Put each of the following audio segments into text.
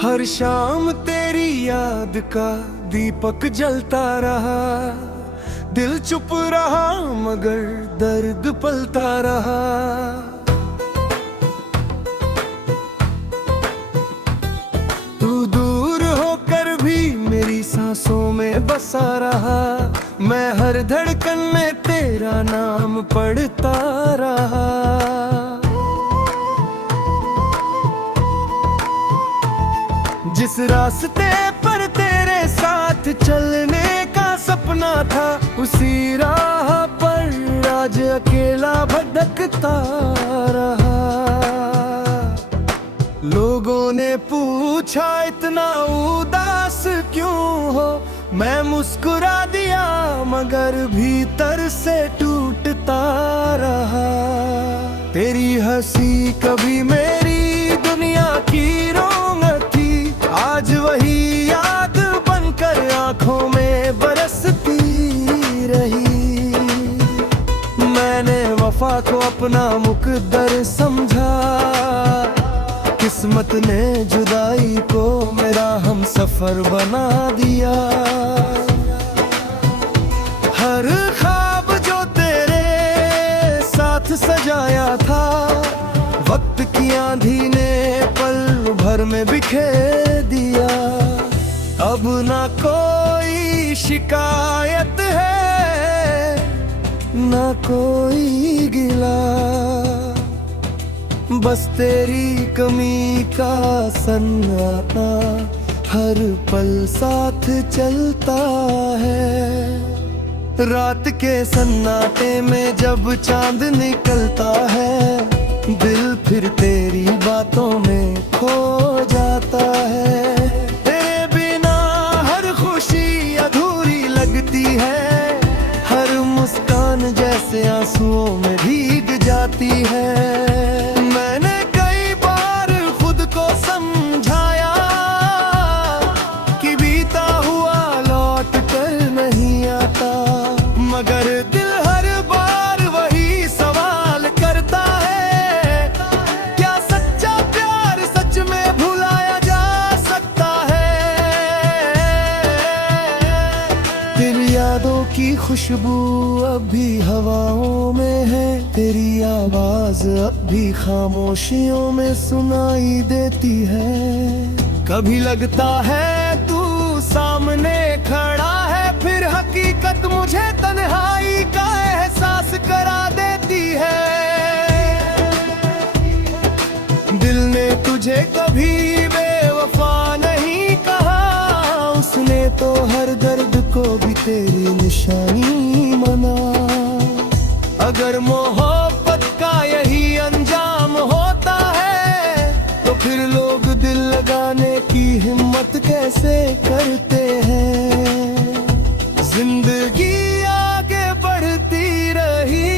हर शाम तेरी याद का दीपक जलता रहा, दिल चुप रहा मगर दर्द पलता रहा। तू दूर होकर भी मेरी सांसों में बसा रहा, मैं हर धड़कन में तेरा नाम पढ़ता रहा। जिस रास्ते पर तेरे साथ चलने का सपना था, उसी राह पर आज अकेला भटकता रहा। लोगों ने पूछा इतना उदास क्यों हो, मैं मुस्कुरा दिया मगर भीतर से टूटता रहा। तेरी हंसी कभी मेरी दुनिया की रौनक थी, आज वही याद बनकर आंखों में बरसती रही। मैंने वफा को अपना मुकद्दर समझा, किस्मत ने जुदाई को मेरा हम सफर बना दिया। हर ख्वाब जो तेरे साथ सजाया था, वक्त की आंधी ने पल भर में बिखेर दिया। अब ना कोई शिकायत है, ना कोई गिला, बस तेरी कमी का सन्नाटा हर पल साथ चलता है। रात के सन्नाटे में जब चांद निकलता है, दिल फिर तेरी बातों में खो जाता है। तेरे बिना हर खुशी अधूरी लगती है, हर मुस्कान जैसे आंसुओं में भीग जाती है। मैंने कई बार खुद को समझाया कि बीता हुआ लौट कर नहीं आता, मगर दिल हर बार वही सवाल करता है, क्या सच्चा प्यार सच में भुलाया जा सकता है। तेरी यादों की खुशबू अब भी हवाओं में है, तेरी आवाज अब भी खामोशियों में सुनाई देती है। कभी लगता है तू सामने खड़ा है, फिर हकीकत मुझे तन्हाई का एहसास करा देती है। दिल ने तुझे कभी बेवफा नहीं कहा, उसने तो हर दर्द को भी तेरी निशानी माना। अगर मोहब्बत का यही अंजाम होता है, तो फिर लोग दिल लगाने की हिम्मत कैसे करते हैं। जिंदगी आगे बढ़ती रही,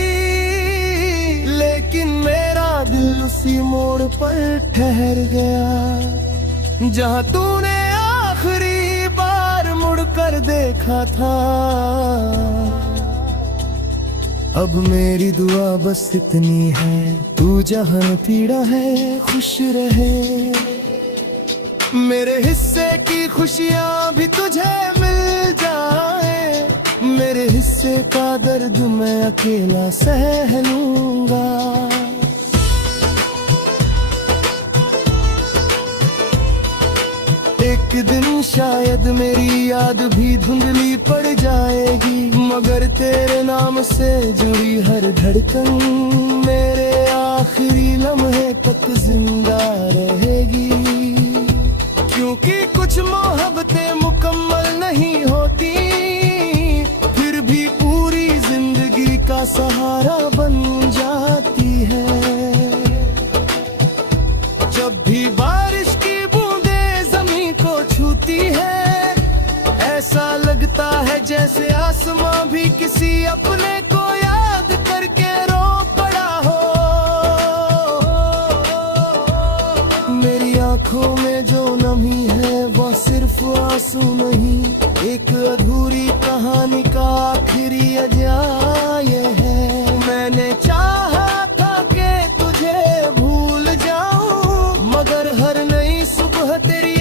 लेकिन मेरा दिल उसी मोड़ पर ठहर गया, जहां तूने आखिरी बार मुड़कर देखा था। अब मेरी दुआ बस इतनी है, तू जहां पीड़ा है खुश रहे। मेरे हिस्से की खुशियां भी तुझे मिल जाए, मेरे हिस्से का दर्द मैं अकेला सह लूंगा। एक दिन शायद मेरी याद भी धुंधली पड़ जाएगी, मगर तेरे नाम से जुड़ी हर धड़कन मेरे आखिरी लम्हे तक जिंदा रहेगी। क्योंकि कुछ मोहब्बतें मुकम्मल नहीं होती, फिर भी पूरी जिंदगी का सहारा बन जाती है। जब भी बारिश की बूंदें जमीन को छूती है, ऐसा लगता है जैसे आसमां भी किसी अपने को याद करके रो पड़ा हो। मेरी आंखों में जो नमी है वो सिर्फ आंसू नहीं, एक अधूरी कहानी का आखिरी अध्याय है। मैंने चाहा था कि तुझे भूल जाऊं, मगर हर नई सुबह तेरी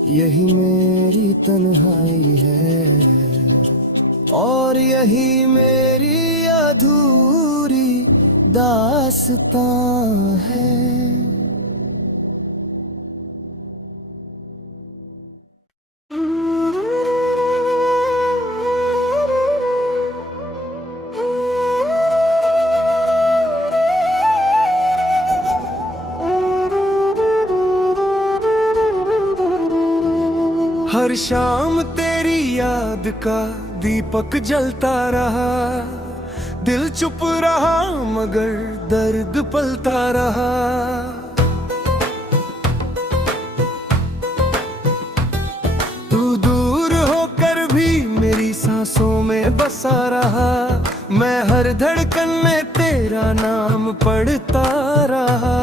यही मेरी तन्हाई है और यही मेरी अधूरी दास्तां है। हर शाम तेरी याद का दीपक जलता रहा, दिल चुप रहा मगर दर्द पलता रहा। तू दूर होकर भी मेरी सांसों में बसा रहा, मैं हर धड़कन में तेरा नाम पढ़ता रहा।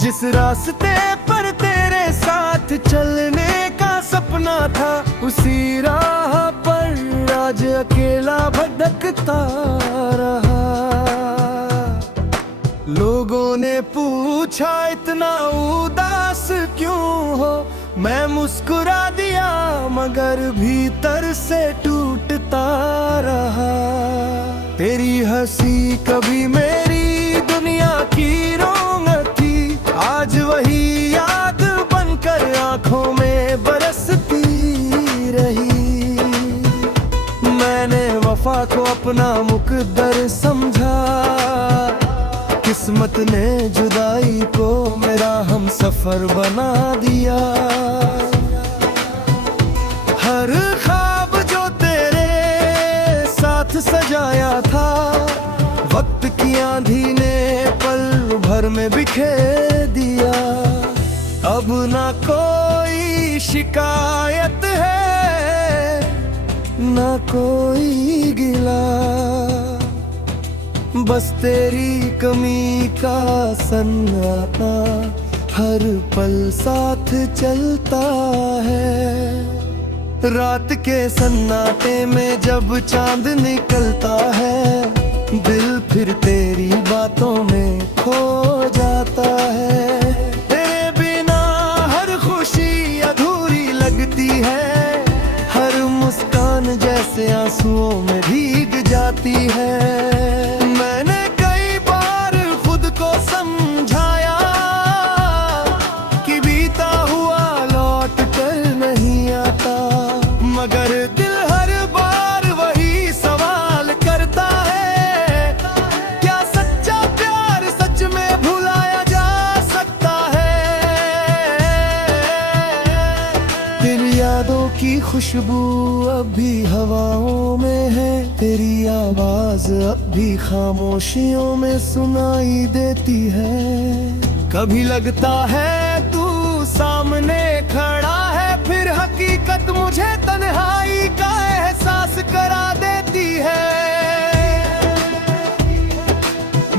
जिस रास्ते पर तेरे साथ चलने का सपना था, उसी राह पर आज अकेला भटकता रहा। लोगों ने पूछा इतना उदास क्यों हो, मैं मुस्कुरा दिया मगर भीतर से टूटता रहा। तेरी हंसी कभी मेरी दुनिया की रौनक थी, आज वही याद बनकर आंखों में बरसती रही। मैंने वफा को अपना मुकद्दर समझा, किस्मत ने जुदाई को मेरा हम सफर बना दिया। हर ख्वाब जो तेरे साथ सजाया था, वक्त की आंधी ने पल भर में बिखेर दिया। अब ना कोई शिकायत है ना कोई गिला, बस तेरी कमी का सन्नाटा हर पल साथ चलता है। रात के सन्नाटे में जब चांद निकलता है, दिल फिर तेरी बातों में खो जाता है। तेरे बिना हर खुशी अधूरी लगती है, हर मुस्कान जैसे आंसुओं में भीग जाती है। मैंने कई बार खुद को समझाया कि बीता हुआ लौट कर नहीं आता, मगर दिल हर बार वही सवाल करता है, क्या सच्चा प्यार सच में भुलाया जा सकता है। तेरी यादों की खुशबू अब भी हवाओं में है, तेरी आवाज अब भी खामोशियों में सुनाई देती है। कभी लगता है तू सामने खड़ा है, फिर हकीकत मुझे तन्हाई का एहसास करा देती है।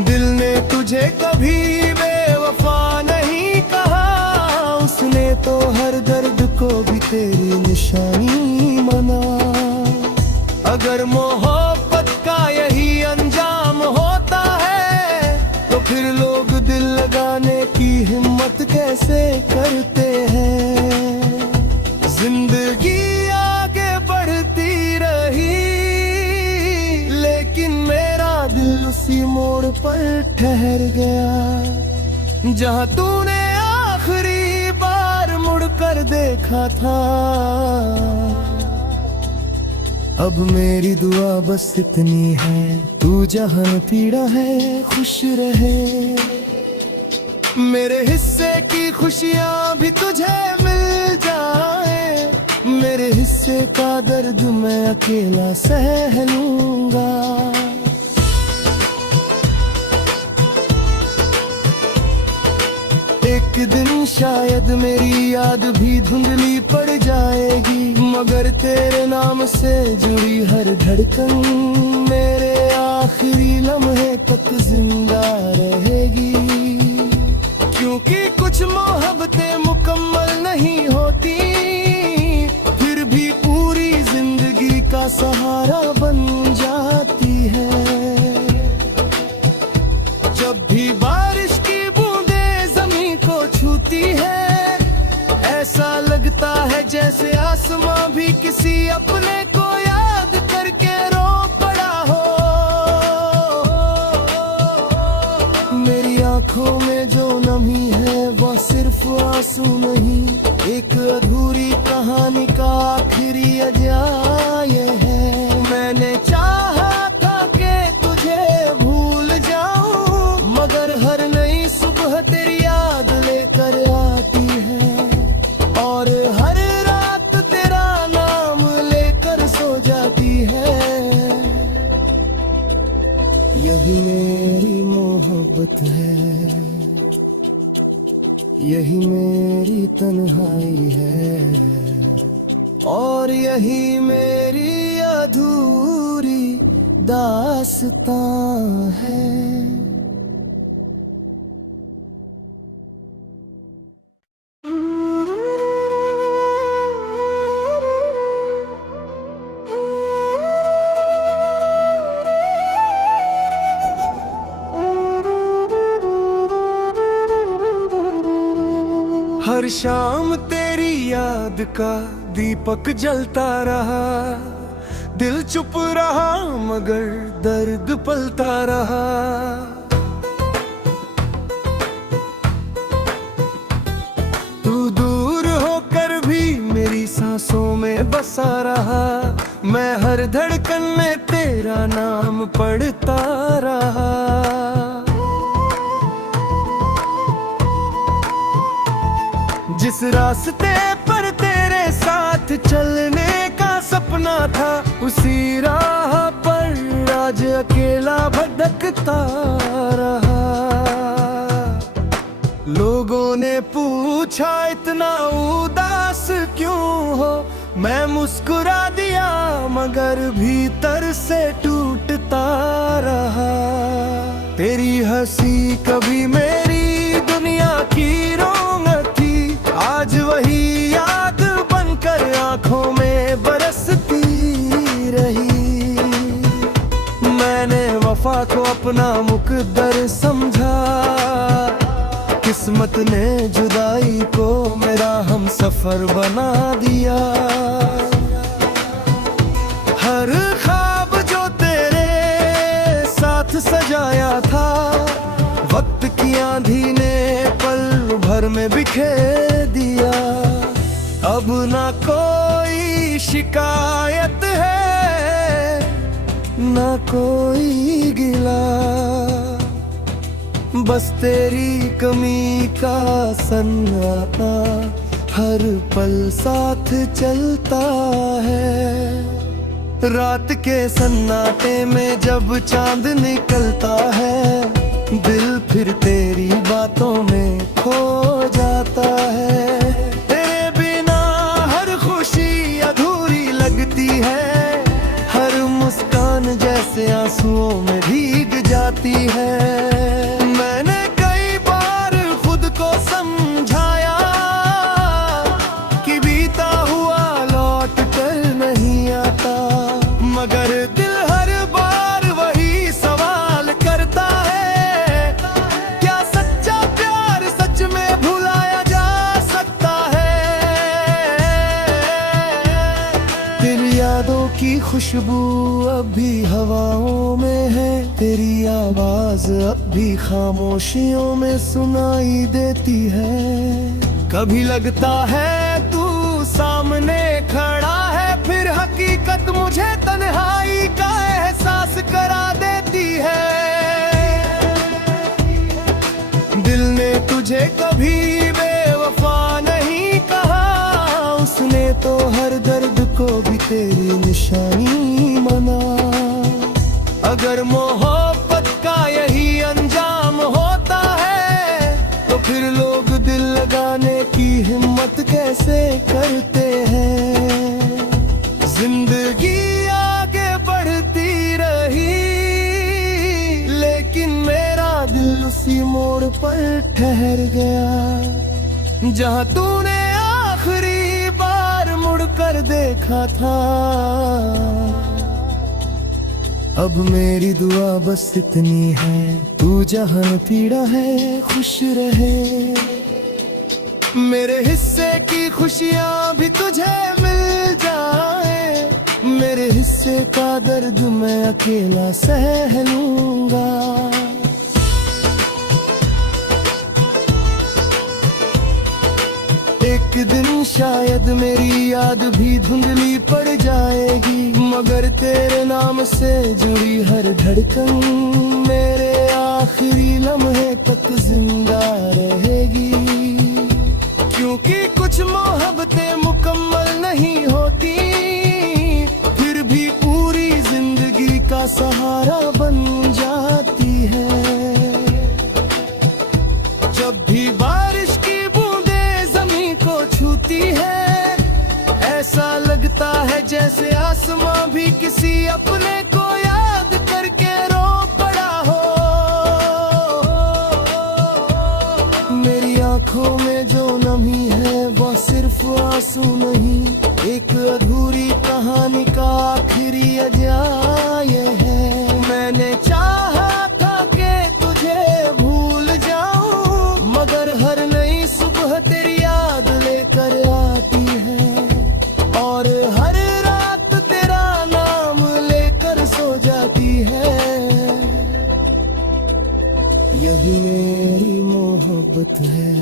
दिल ने तुझे कभी बेवफा नहीं कहा, उसने तो हर दर्द को भी तेरी निशानी माना। अगर मोहब्बत का यही अंजाम होता है, तो फिर लोग दिल लगाने की हिम्मत कैसे करते हैं। जिंदगी आगे बढ़ती रही, लेकिन मेरा दिल उसी मोड़ पर ठहर गया, जहाँ तूने आखिरी बार मुड़कर देखा था। अब मेरी दुआ बस इतनी है, तू जहाँ पीड़ा है खुश रहे। मेरे हिस्से की खुशियाँ भी तुझे मिल जाए, मेरे हिस्से का दर्द मैं अकेला सह लूंगा। एक दिन शायद मेरी याद भी धुंधली पड़ जाएगी, मगर तेरे नाम से जुड़ी हर धड़कन मेरे आखिरी लम्हे तक जिंदा रहेगी। क्योंकि कुछ मोहब्बतें मुकम्मल नहीं होती, फिर भी पूरी जिंदगी का सहारा बन जाती है। जब भी बारिश की आँखों में जो नमी है वो सिर्फ आंसू नहीं, एक अधूरी कहानी का आखिरी अध्याय है। मैंने चाहा था कि तुझे भूल जाऊं, मगर हर नई सुबह तेरी याद लेकर आती है, और हर रात तेरा नाम लेकर सो जाती है। यही मेरी मोहब्बत है, यही मेरी तन्हाई है, और यही मेरी अधूरी दास्तां है। हर शाम तेरी याद का दीपक जलता रहा, दिल चुप रहा मगर दर्द पलता रहा। तू दूर होकर भी मेरी सांसों में बसा रहा, मैं हर धड़कन में तेरा नाम पढ़ता रहा। जिस रास्ते पर तेरे साथ चलने का सपना था, उसी राह पर आज अकेला भटकता रहा। लोगों ने पूछा इतना उदास क्यों हो, मैं मुस्कुरा दिया मगर भीतर से टूटता रहा। तेरी हंसी कभी मेरी दुनिया की रौनक थी, आज वही याद बनकर आंखों में बरसती रही। मैंने वफा को अपना मुकद्दर समझा, किस्मत ने जुदाई को मेरा हम सफर बना दिया। हर ख्वाब जो तेरे साथ सजाया था, वक्त की आंधी ने पल भर में बिखेर दिया। अब ना कोई शिकायत है, ना कोई गिला, बस तेरी कमी का सन्नाटा हर पल साथ चलता है। रात के सन्नाटे में जब चांद निकलता है, दिल फिर तेरी बातों में खो जाता है। तेरे बिना हर खुशी अधूरी लगती है, हर मुस्कान जैसे आंसुओं में भीग जाती है। मैंने कई बार खुद को समझाया कि बीता हुआ लौट कर नहीं आता, मगर दिल हर बार वही सवाल करता है, क्या सच्चा प्यार सच में भुलाया जा सकता है। तेरी यादों की खुशबू अब भी हवाओं में है, तेरी आवाज अब भी खामोशियों में सुनाई देती है। कभी लगता है तू सामने खड़ा है, फिर हकीकत मुझे तन्हाई का एहसास करा देती है। दिल ने तुझे कभी बेवफा नहीं कहा, उसने तो हर दर्द को भी तेरी निशानी माना। अगर मोहब्बत का यही अंजाम होता है, तो फिर लोग दिल लगाने की हिम्मत कैसे करते हैं। जिंदगी आगे बढ़ती रही, लेकिन मेरा दिल उसी मोड़ पर ठहर गया, जहाँ तूने आखिरी बार मुड़कर देखा था। अब मेरी दुआ बस इतनी है, तू जहाँ पीड़ा है खुश रहे। मेरे हिस्से की खुशियाँ भी तुझे मिल जाए, मेरे हिस्से का दर्द मैं अकेला सह लूंगा। एक दिन शायद मेरी याद भी धुंधली पड़ जाएगी, मगर तेरे नाम से जुड़ी हर धड़कन मेरे आखिरी लम्हे तक जिंदा रहेगी। क्योंकि कुछ मोहब्बतें मुकम्मल नहीं होती, फिर भी पूरी जिंदगी का सहारा बन जाती है। जब भी बारिश की बूंदें जमीन को छूती है, ऐसा लगता है जैसे आसमां भी किसी अपने को याद करके रो पड़ा हो। मेरी आंखों में जो नमी है वो सिर्फ आंसू नहीं, एक अधूरी कहानी का आखिरी अध्याय है। मैंने चाहा था कि तुझे भूल जाऊं, मगर हर नई सुबह तेरी याद लेकर आती है, और हर रात तेरा नाम लेकर सो जाती है। यही मेरी मोहब्बत है,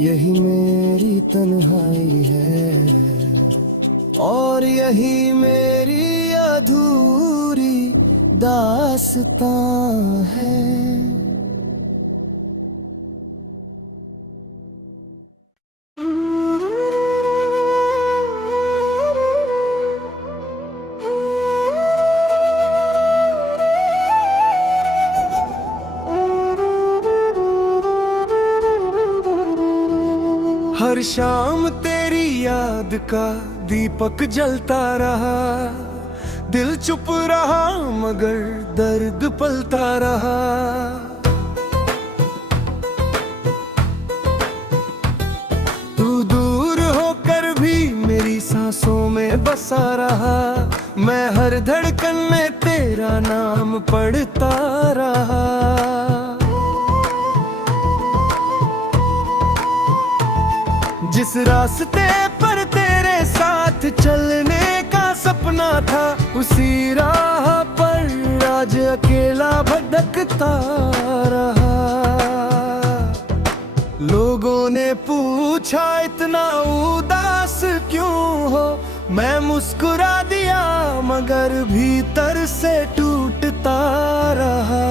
यही मेरी तन्हाई है, और यही मेरी अधूरी दास्तां है। हर शाम तेरी याद का दीपक जलता रहा, दिल चुप रहा मगर दर्द पलता रहा। तू दूर होकर भी मेरी सांसों में बसा रहा, मैं हर धड़कन में तेरा नाम पढ़ता रहा। जिस रास्ते पर तेरे साथ चलने का सपना था, उसी राह पर आज अकेला भटकता रहा। लोगों ने पूछा इतना उदास क्यों हो, मैं मुस्कुरा दिया मगर भीतर से टूटता रहा।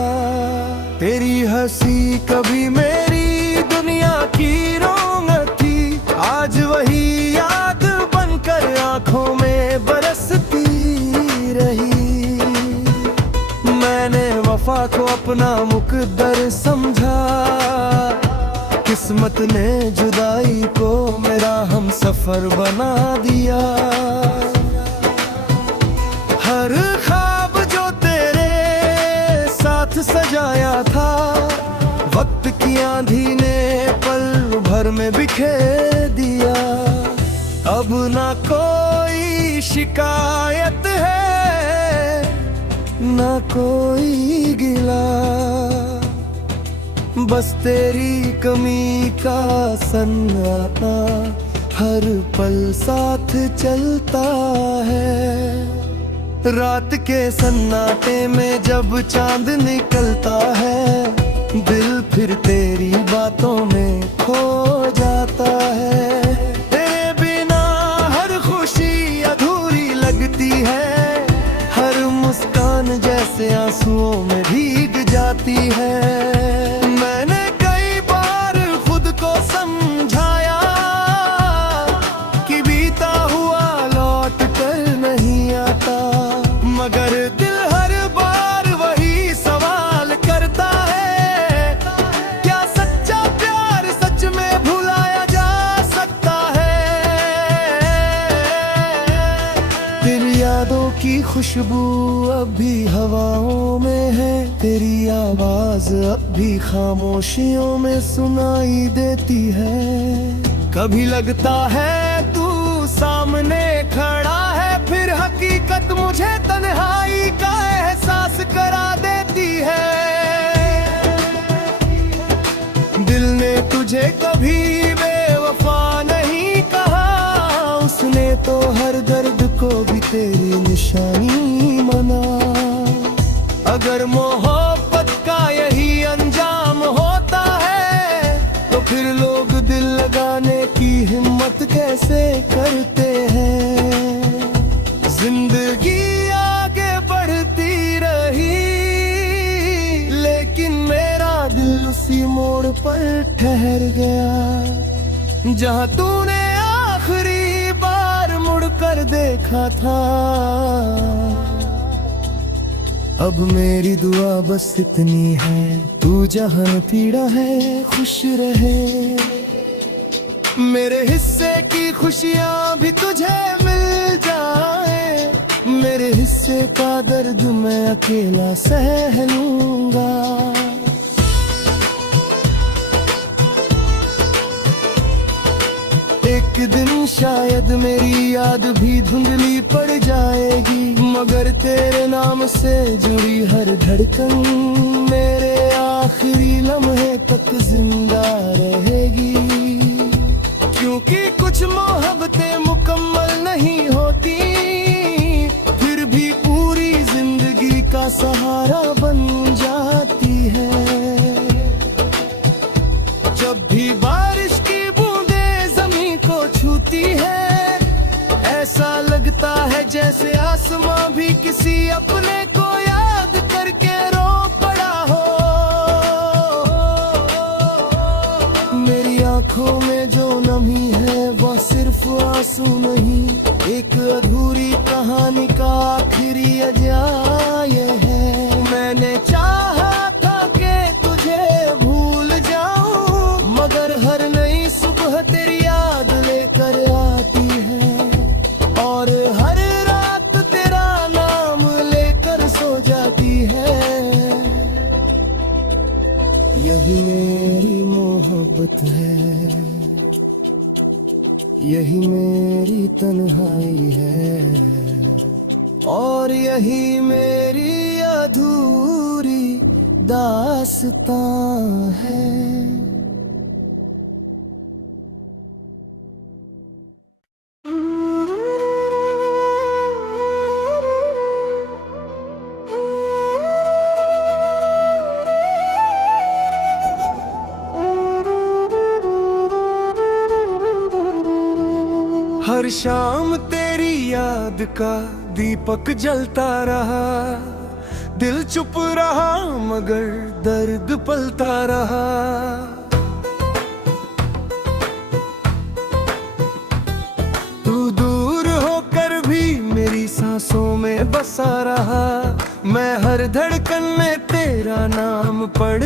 तेरी हंसी कभी मेरी दुनिया की रौनक थी, आज वही याद बनकर आंखों में बरसती रही। मैंने वफा को अपना मुकद्दर समझा, किस्मत ने जुदाई को मेरा हम सफर बना दिया। हर ख्वाब जो तेरे साथ सजाया था, वक्त की आंधी ने पल भर में बिखेर दिया। अब ना कोई शिकायत है, ना कोई गिला, बस तेरी कमी का सन्नाटा हर पल साथ चलता है। रात के सन्नाटे में जब चांद निकलता है, दिल फिर तेरी बातों में खो जाता है। तेरे बिना हर खुशी अधूरी लगती है, हर मुस्कान जैसे आंसुओं में भीग जाती है। मैंने कई बार खुद को समझाया कि बीता हुआ लौट कर नहीं आता, मगर दिल हर बार वही सवाल करता है, क्या सच्चा प्यार सच में भुलाया जा सकता है। तेरी यादों की खुशबू अब भी हवाओं में है, तेरी आवाज अब भी खामोशियों में सुनाई देती है। कभी लगता है तू सामने खड़ा है, फिर हकीकत मुझे तन्हाई का एहसास करा देती है। दिल ने तुझे कभी बेवफा नहीं कहा, उसने तो हर दर्द को भी तेरी निशानी माना। अगर मोहब्बत का यही अंजाम होता है, तो फिर लोग बात कैसे करते हैं। जिंदगी आगे बढ़ती रही, लेकिन मेरा दिल उसी मोड़ पर ठहर गया जहां तूने आखिरी बार मुड़कर देखा था। अब मेरी दुआ बस इतनी है, तू जहां पीड़ा है खुश रहे। मेरे हिस्से की खुशियां भी तुझे मिल जाए, मेरे हिस्से का दर्द मैं अकेला सह लूंगा। एक दिन शायद मेरी याद भी धुंधली पड़ जाएगी, मगर तेरे नाम से जुड़ी हर धड़कन मेरे आखिरी लम्हे तक जिंदा रहेगी। क्योंकि कुछ मोहब्बतें मुकम्मल नहीं होती, फिर भी पूरी जिंदगी का सहारा बन जाती है। जब भी बारिश की बूंदें जमीन को छूती है, ऐसा लगता है जैसे आसमां भी किसी अपने को याद करके रो पड़ा हो। मेरी आंखों में जो नमी है वो सिर्फ आंसू नहीं, एक अधूरी कहानी का आखिरी अध्याय है। मैंने चाहा था कि तुझे भूल जाऊं, मगर हर नई सुबह तेरी याद लेकर आती है, और हर रात तेरा नाम लेकर सो जाती है। यही मेरी मोहब्बत है, यही मेरी तन्हाई है, और यही मेरी अधूरी दास्तां है। हर शाम तेरी याद का दीपक जलता रहा, दिल चुप रहा मगर दर्द पलता रहा। तू दूर होकर भी मेरी सांसों में बसा रहा, मैं हर धड़कन में तेरा नाम पढ़